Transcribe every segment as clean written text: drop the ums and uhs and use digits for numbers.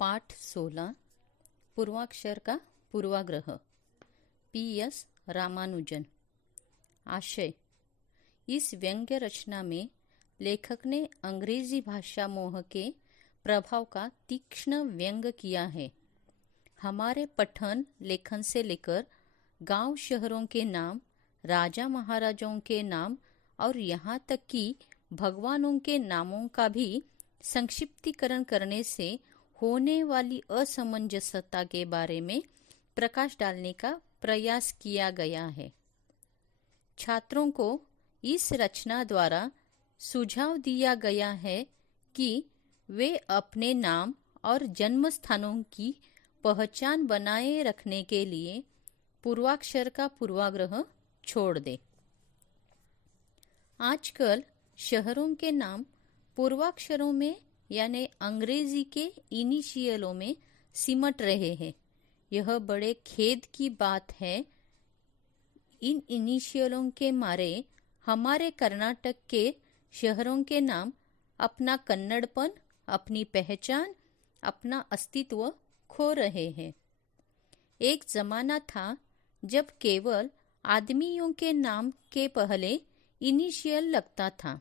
पाठ 16 पूर्वाक्षर का पूर्वाग्रह। पी.एस. रामानुजन। आशय: इस व्यंग्य रचना में लेखक ने अंग्रेजी भाषा मोह के प्रभाव का तीक्ष्ण व्यंग किया है। हमारे पठन लेखन से लेकर गांव शहरों के नाम, राजा महाराजाओं के नाम और यहाँ तक कि भगवानों के नामों का भी संक्षिप्तीकरण करने से होने वाली असमंजसता के बारे में प्रकाश डालने का प्रयास किया गया है। छात्रों को इस रचना द्वारा सुझाव दिया गया है कि वे अपने नाम और जन्म स्थानों की पहचान बनाए रखने के लिए पूर्वाक्षर का पूर्वाग्रह छोड़ दें। आजकल शहरों के नाम पूर्वाक्षरों में यानी अंग्रेजी के इनिशियलों में सिमट रहे हैं। यह बड़े खेद की बात है। इन इनिशियलों के मारे हमारे कर्नाटक के शहरों के नाम अपना कन्नड़पन, अपनी पहचान, अपना अस्तित्व खो रहे हैं। एक जमाना था जब केवल आदमियों के नाम के पहले इनिशियल लगता था।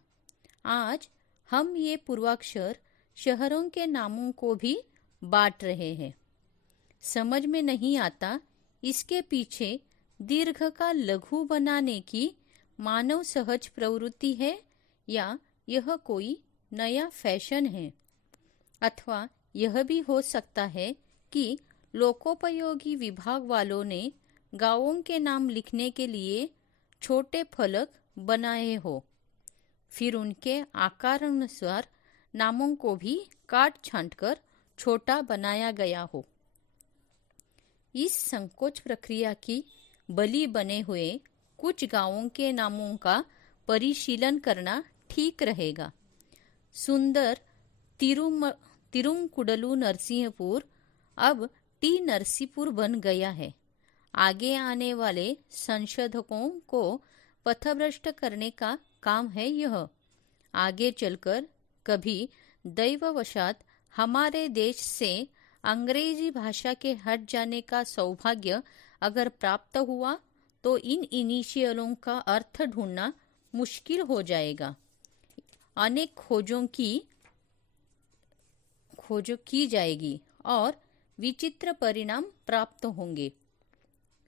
आज हम ये पूर्वाक्षर शहरों के नामों को भी बांट रहे हैं। समझ में नहीं आता इसके पीछे दीर्घ का लघु बनाने की मानव सहज प्रवृत्ति है या यह कोई नया फैशन है, अथवा यह भी हो सकता है कि लोकोपयोगी विभाग वालों ने गांवों के नाम लिखने के लिए छोटे फलक बनाए हो, फिर उनके आकार अनुसार नामों को भी काट छांटकर छोटा बनाया गया हो। इस संकोच प्रक्रिया की बलि बने हुए कुछ गांवों के नामों का परिशीलन करना ठीक रहेगा। सुंदर तिरुमकुडलु नरसिंहपुर अब टी नरसीपुर बन गया है। आगे आने वाले संशोधकों को पथभ्रष्ट करने का काम है यह। आगे चलकर कभी दैववशात हमारे देश से अंग्रेजी भाषा के हट जाने का सौभाग्य अगर प्राप्त हुआ तो इन इनिशियलों का अर्थ ढूंढना मुश्किल हो जाएगा। अनेक खोजों की जाएगी और विचित्र परिणाम प्राप्त होंगे।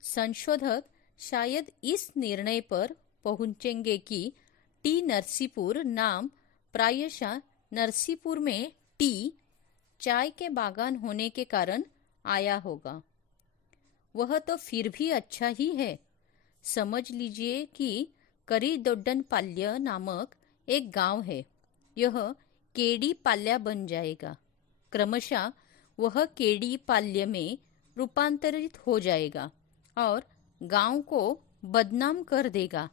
संशोधक शायद इस निर्णय पर पहुंचेंगे कि टी नरसीपुर नाम प्रायशः नरसीपुर में टी चाय के बागान होने के कारण आया होगा। वह तो फिर भी अच्छा ही है। समझ लीजिए कि करीदोड्डनपाल्य नामक एक गांव है। यह केडी पाल्या बन जाएगा। क्रमशः वह केडी पाल्य में रूपांतरित हो जाएगा और गांव को बदनाम कर देगा।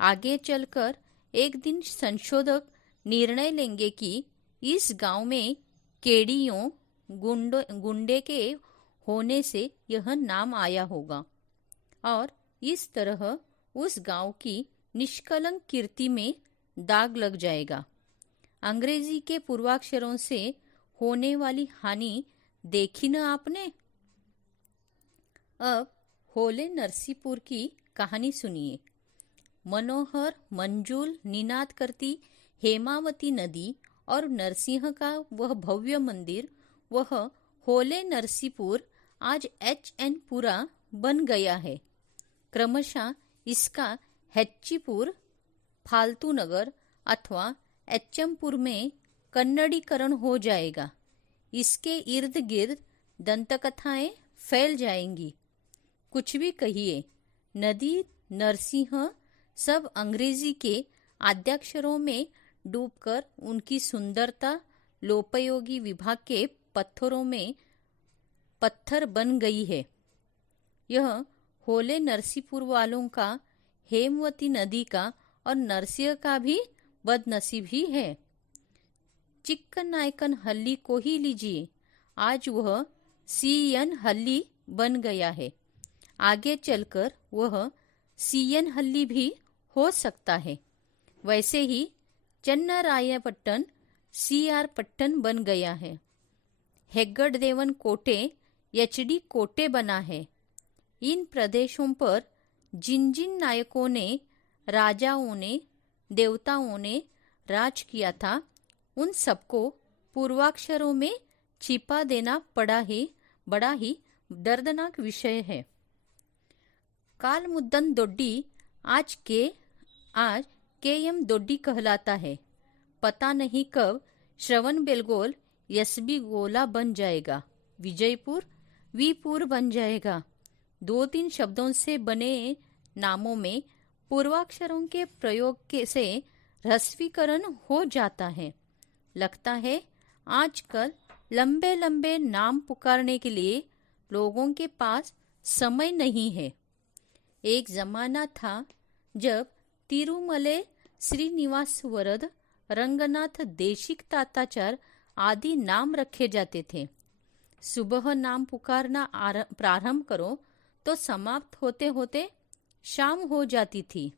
आगे चलकर एक दिन संशोधक निर्णय लेंगे कि इस गांव में केडियों गुंडे के होने से यह नाम आया होगा और इस तरह उस गांव की निष्कलंक कीर्ति में दाग लग जाएगा। अंग्रेजी के पूर्वाक्षरों से होने वाली हानि देखी न आपने। अब होले नरसीपुर की कहानी सुनिए। मनोहर मंजूल निनाद करती हेमावती नदी और नरसिंह का वह भव्य मंदिर, वह होले नरसीपुर आज HN पुरा बन गया है। क्रमशः इसका हेच्चीपुर, फालतू नगर अथवा एच्चमपुर में कन्नड़ीकरण हो जाएगा। इसके इर्द गिर्द दंतकथाएं फैल जाएंगी। कुछ भी कहिए, नदी, नरसिंह सब अंग्रेजी के आद्याक्षरों में डूबकर उनकी सुंदरता लोकोपयोगी विभाग के पत्थरों में पत्थर बन गई है। यह होले नरसीपुर वालों का, हेमवती नदी का और नरसिंह का भी बदनसीब ही है। चिक्कनायकन हल्ली को ही लीजिए, आज वह CN हल्ली बन गया है। आगे चलकर वह CN हल्ली भी हो सकता है। वैसे ही चन्नरायपट्टन CR पट्टन बन गया है। हेग्गड़देवन कोटे एचडी कोटे बना है। इन प्रदेशों पर जिन जिन नायकों ने, राजाओं ने, देवताओं ने राज किया था, उन सबको पूर्वाक्षरों में छिपा देना बड़ा ही दर्दनाक विषय है। कालमुद्दन दोड्डी आज के एम दोड्डी कहलाता है। पता नहीं कब श्रवण बेलगोल एसबी गोला बन जाएगा, विजयपुर वीपुर बन जाएगा। 2-3 शब्दों से बने नामों में पूर्वाक्षरों के प्रयोग से ह्रस्वीकरण हो जाता है। लगता है आजकल लंबे लंबे नाम पुकारने के लिए लोगों के पास समय नहीं है। एक जमाना था जब तिरुमले श्रीनिवास वरद, रंगनाथ देशिक ताताचार आदि नाम रखे जाते थे। सुबह नाम पुकारना प्रारंभ करो तो समाप्त होते होते शाम हो जाती थी।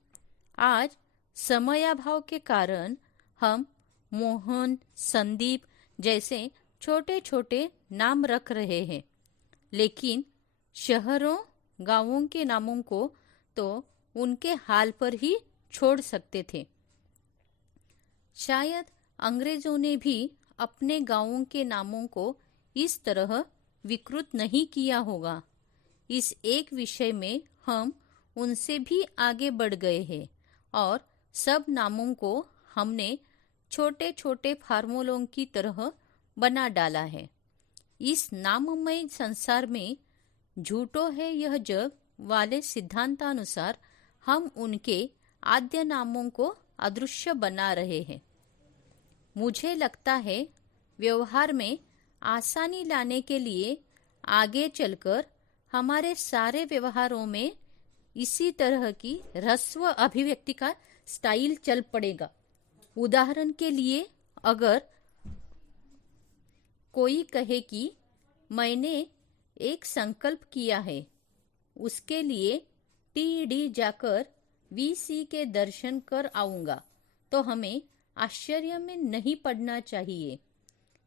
आज समयाभाव के कारण हम मोहन, संदीप जैसे छोटे छोटे नाम रख रहे हैं, लेकिन शहरों गांवों के नामों को तो उनके हाल पर ही छोड़ सकते थे। शायद अंग्रेजों ने भी अपने गांवों के नामों को इस तरह विकृत नहीं किया होगा। इस एक विषय में हम उनसे भी आगे बढ़ गए हैं और सब नामों को हमने छोटे छोटे फार्मूलों की तरह बना डाला है। इस नाममय संसार में झूठो है यह जग वाले सिद्धांतानुसार हम उनके आद्य नामों को अदृश्य बना रहे हैं। मुझे लगता है व्यवहार में आसानी लाने के लिए आगे चलकर हमारे सारे व्यवहारों में इसी तरह की ह्रस्व अभिव्यक्ति का स्टाइल चल पड़ेगा। उदाहरण के लिए अगर कोई कहे कि मैंने एक संकल्प किया है, उसके लिए टीडी जाकर वीसी के दर्शन कर आऊंगा, तो हमें आश्चर्य में नहीं पड़ना चाहिए।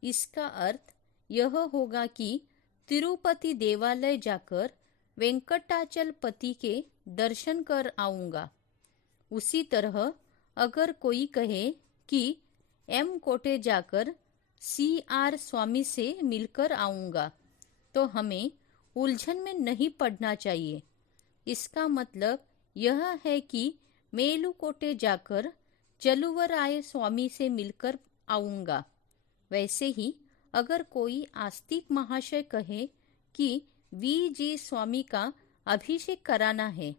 इसका अर्थ यह होगा कि तिरुपति देवालय जाकर वेंकटाचलपति के दर्शन कर आऊंगा। उसी तरह अगर कोई कहे कि एम कोटे जाकर CR स्वामी से मिलकर आऊंगा, तो हमें उलझन में नहीं पड़ना चाहिए। इसका मतलब यह है कि मेलुकोटे जाकर चलुवराय स्वामी से मिलकर आऊंगा। वैसे ही अगर कोई आस्तिक महाशय कहे कि VG स्वामी का अभिषेक कराना है,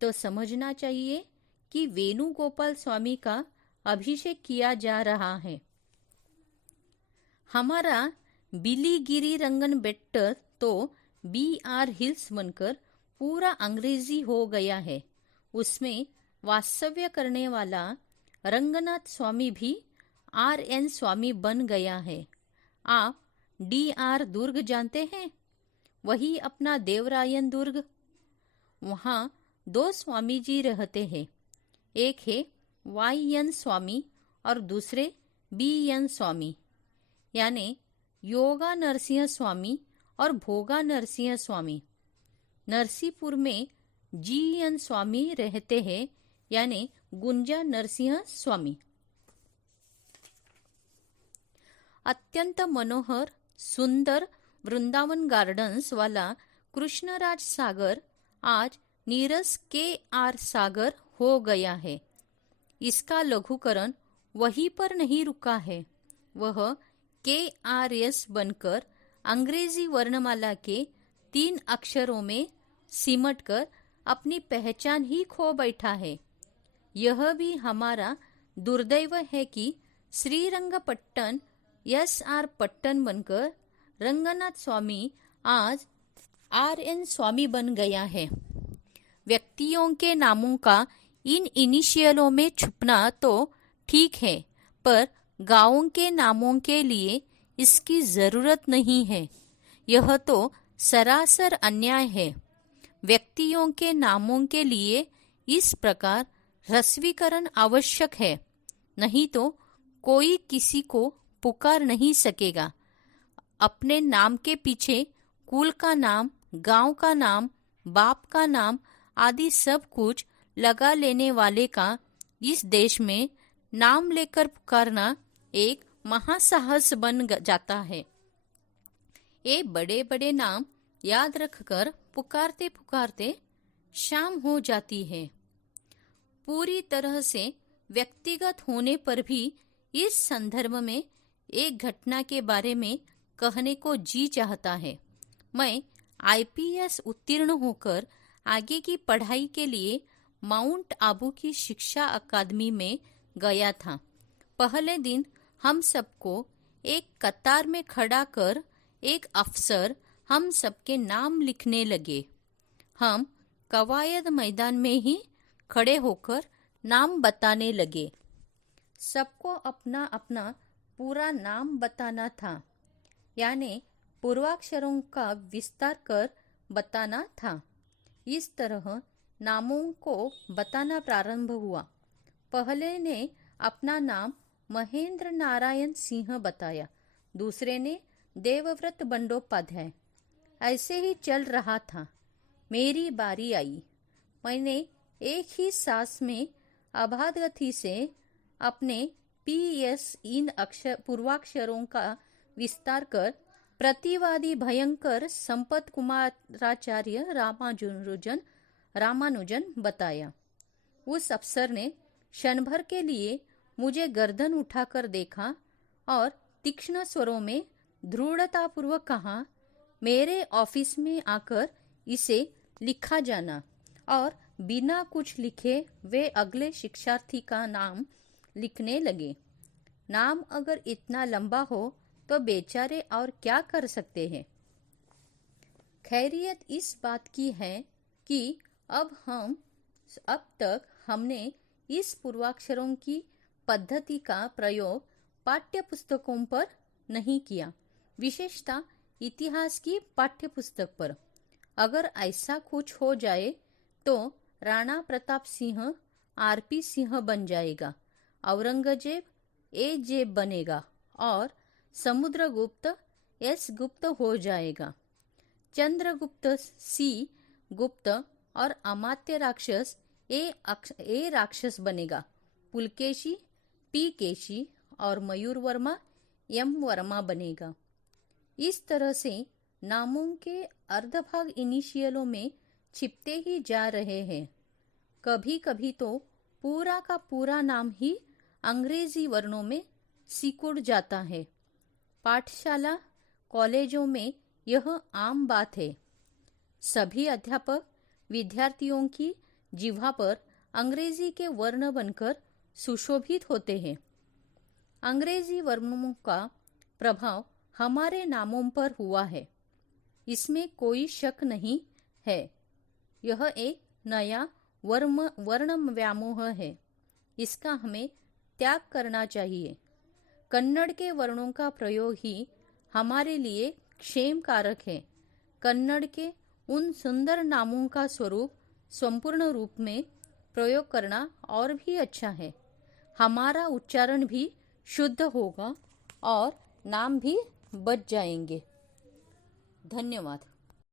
तो समझना चाहिए कि वेणुगोपाल स्वामी का अभिषेक किया जा रहा है। हमारा बिलीगिरी रंगन बेट्ट तो BR हिल्स बनकर पूरा अंग्रेजी हो गया है। उसमें वास्तव्य करने वाला रंगनाथ स्वामी भी RN स्वामी बन गया है। आप DR दुर्ग जानते हैं? वही अपना देवरायन दुर्ग। वहाँ 2 स्वामी जी रहते हैं। एक है YN स्वामी और दूसरे BN स्वामी, यानी योगा नरसिंह स्वामी और भोगा नरसिंह स्वामी। नरसीपुर में GN स्वामी रहते हैं, यानी गुंजा नरसिंह स्वामी। अत्यंत मनोहर सुंदर वृंदावन गार्डन्स वाला कृष्णराज सागर आज नीरस KR सागर हो गया है। इसका लघुकरण वहीं पर नहीं रुका है, वह KRS बनकर अंग्रेजी वर्णमाला के 3 अक्षरों में सिमटकर अपनी पहचान ही खो बैठा है। यह भी हमारा दुर्दैव है कि श्रीरंगपट्टन SR पट्टन बनकर रंगनाथ स्वामी आज RN स्वामी बन गया है। व्यक्तियों के नामों का इन इनिशियलों में छुपना तो ठीक है, पर गांवों के नामों के लिए इसकी जरूरत नहीं है। यह तो सरासर अन्याय है। व्यक्तियों के नामों के लिए इस प्रकार ह्रस्वीकरण आवश्यक है, नहीं तो कोई किसी को पुकार नहीं सकेगा। अपने नाम के पीछे कुल का नाम, गांव का नाम, बाप का नाम आदि सब कुछ लगा लेने वाले का इस देश में नाम लेकर पुकारना एक महासाहस बन जाता है। ये बड़े बड़े नाम याद रखकर पुकारते पुकारते शाम हो जाती है। पूरी तरह से व्यक्तिगत होने पर भी इस संदर्भ में एक घटना के बारे में कहने को जी चाहता है। मैं आईपीएस उत्तीर्ण होकर आगे की पढ़ाई के लिए माउंट आबू की शिक्षा अकादमी में गया था। पहले दिन हम सबको एक कतार में खड़ा कर एक अफसर हम सबके नाम लिखने लगे। हम कवायद मैदान में ही खड़े होकर नाम बताने लगे। सबको अपना अपना पूरा नाम बताना था, यानी पूर्वाक्षरों का विस्तार कर बताना था। इस तरह नामों को बताना प्रारंभ हुआ। पहले ने अपना नाम महेंद्र नारायण सिंह बताया, दूसरे ने देवव्रत बंडोपाध्याय। ऐसे ही चल रहा था। मेरी बारी आई। मैंने एक ही सांस में अबाध गति से अपने पीएस इन पूर्वाक्षरों का विस्तार कर प्रतिवादी भयंकर संपत कुमाराचार्य रामानुजन बताया। उस अफसर ने क्षण भर के लिए मुझे गर्दन उठाकर देखा और तीक्ष्ण स्वरों में दृढ़तापूर्वक कहा, मेरे ऑफिस में आकर इसे लिखा जाना। और बिना कुछ लिखे वे अगले शिक्षार्थी का नाम लिखने लगे। नाम अगर इतना लंबा हो तो बेचारे और क्या कर सकते हैं। खैरियत इस बात की है कि अब तक हमने इस पूर्वाक्षरों की पद्धति का प्रयोग पाठ्य पुस्तकों पर नहीं किया, विशेषतः इतिहास की पाठ्य पुस्तक पर। अगर ऐसा कुछ हो जाए तो राणा प्रताप सिंह आरपी सिंह बन जाएगा, औरंगजेब ए जेब बनेगा और समुद्रगुप्त एस गुप्त हो जाएगा। चंद्रगुप्त सी गुप्त और अमात्य राक्षस ए राक्षस बनेगा। पुलकेशी पी केशी और मयूर वर्मा एम वर्मा बनेगा। इस तरह से नामों के अर्धभाग इनिशियलों में छिपते ही जा रहे हैं। कभी कभी तो पूरा का पूरा नाम ही अंग्रेजी वर्णों में सिकुड़ जाता है। पाठशाला कॉलेजों में यह आम बात है। सभी अध्यापक विद्यार्थियों की जिह्वा पर अंग्रेजी के वर्ण बनकर सुशोभित होते हैं। अंग्रेजी वर्णों का प्रभाव हमारे नामों पर हुआ है, इसमें कोई शक नहीं है। यह एक नया वर्ण व्यामोह है, इसका हमें त्याग करना चाहिए। कन्नड़ के वर्णों का प्रयोग ही हमारे लिए क्षेम कारक है। कन्नड़ के उन सुंदर नामों का स्वरूप संपूर्ण रूप में प्रयोग करना और भी अच्छा है। हमारा उच्चारण भी शुद्ध होगा और नाम भी बच जाएंगे। धन्यवाद।